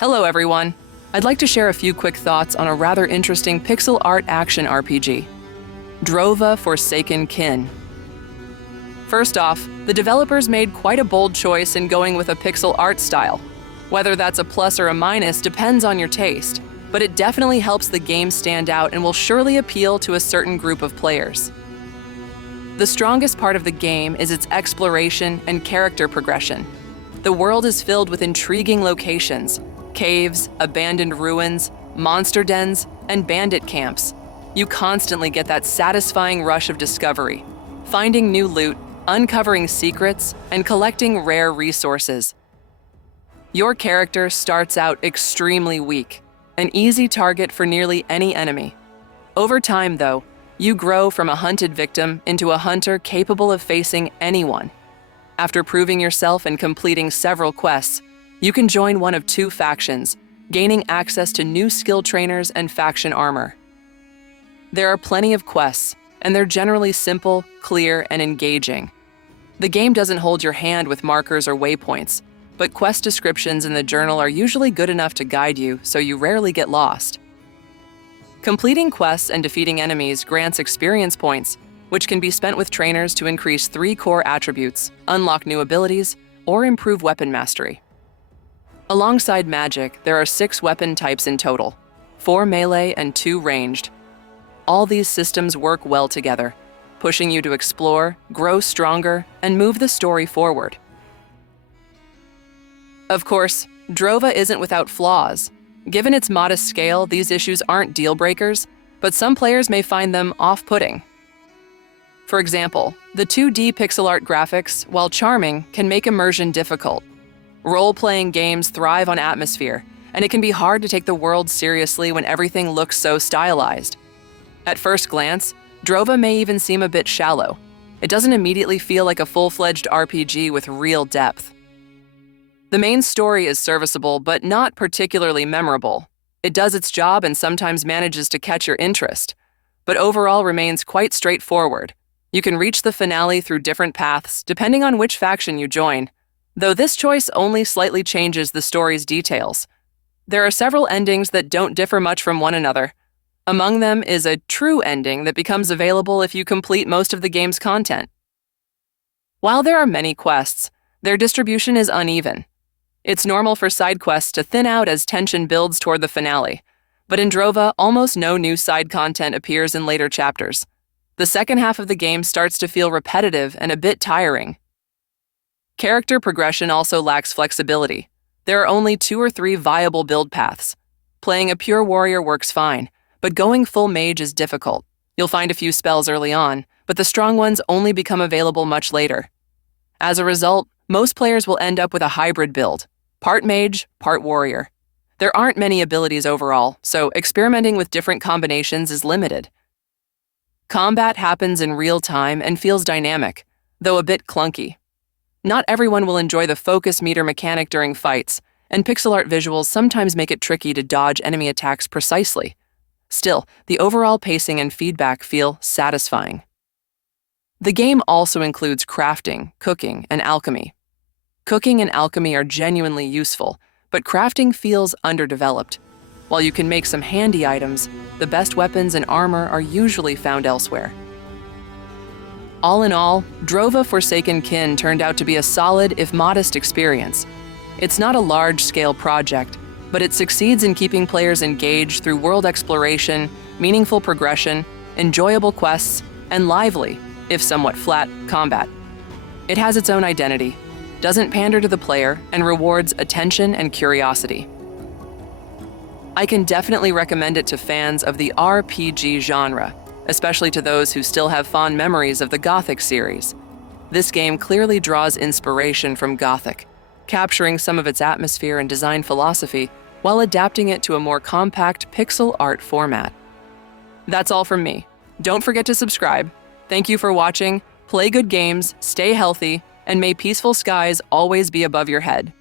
Hello everyone! I'd like to share a few quick thoughts on a rather interesting pixel art action RPG, Drova Forsaken Kin. First off, the developers made quite a bold choice in going with a pixel art style. Whether that's a plus or a minus depends on your taste, but it definitely helps the game stand out and will surely appeal to a certain group of players. The strongest part of the game is its exploration and character progression. The world is filled with intriguing locations, caves, abandoned ruins, monster dens, and bandit camps. You constantly get that satisfying rush of discovery, finding new loot, uncovering secrets, and collecting rare resources. Your character starts out extremely weak, an easy target for nearly any enemy. Over time, though, you grow from a hunted victim into a hunter capable of facing anyone. After proving yourself and completing several quests, you can join one of two factions, gaining access to new skill trainers and faction armor. There are plenty of quests, and they're generally simple, clear, and engaging. The game doesn't hold your hand with markers or waypoints, but quest descriptions in the journal are usually good enough to guide you, so you rarely get lost. Completing quests and defeating enemies grants experience points, which can be spent with trainers to increase 3 core attributes, unlock new abilities, or improve weapon mastery. Alongside magic, there are 6 weapon types in total, 4 melee and 2 ranged. All these systems work well together, pushing you to explore, grow stronger, and move the story forward. Of course, Drova isn't without flaws. Given its modest scale, these issues aren't deal breakers, but some players may find them off-putting. For example, the 2D pixel art graphics, while charming, can make immersion difficult. Role-playing games thrive on atmosphere, and it can be hard to take the world seriously when everything looks so stylized. At first glance, Drova may even seem a bit shallow. It doesn't immediately feel like a full-fledged RPG with real depth. The main story is serviceable, but not particularly memorable. It does its job and sometimes manages to catch your interest, but overall remains quite straightforward. You can reach the finale through different paths, depending on which faction you join, though this choice only slightly changes the story's details. There are several endings that don't differ much from one another. Among them is a true ending that becomes available if you complete most of the game's content. While there are many quests, their distribution is uneven. It's normal for side quests to thin out as tension builds toward the finale, but in Drova, almost no new side content appears in later chapters. The second half of the game starts to feel repetitive and a bit tiring. Character progression also lacks flexibility. There are only 2 or 3 viable build paths. Playing a pure warrior works fine, but going full mage is difficult. You'll find a few spells early on, but the strong ones only become available much later. As a result, most players will end up with a hybrid build, part mage, part warrior. There aren't many abilities overall, so experimenting with different combinations is limited. Combat happens in real time and feels dynamic, though a bit clunky. Not everyone will enjoy the focus meter mechanic during fights, and pixel art visuals sometimes make it tricky to dodge enemy attacks precisely. Still, the overall pacing and feedback feel satisfying. The game also includes crafting, cooking, and alchemy. Cooking and alchemy are genuinely useful, but crafting feels underdeveloped. While you can make some handy items, the best weapons and armor are usually found elsewhere. All in all, Drova Forsaken Kin turned out to be a solid, if modest, experience. It's not a large-scale project, but it succeeds in keeping players engaged through world exploration, meaningful progression, enjoyable quests, and lively, if somewhat flat, combat. It has its own identity, doesn't pander to the player, and rewards attention and curiosity. I can definitely recommend it to fans of the RPG genre, especially to those who still have fond memories of the Gothic series. This game clearly draws inspiration from Gothic, capturing some of its atmosphere and design philosophy while adapting it to a more compact pixel art format. That's all from me. Don't forget to subscribe. Thank you for watching. Play good games, stay healthy, and may peaceful skies always be above your head.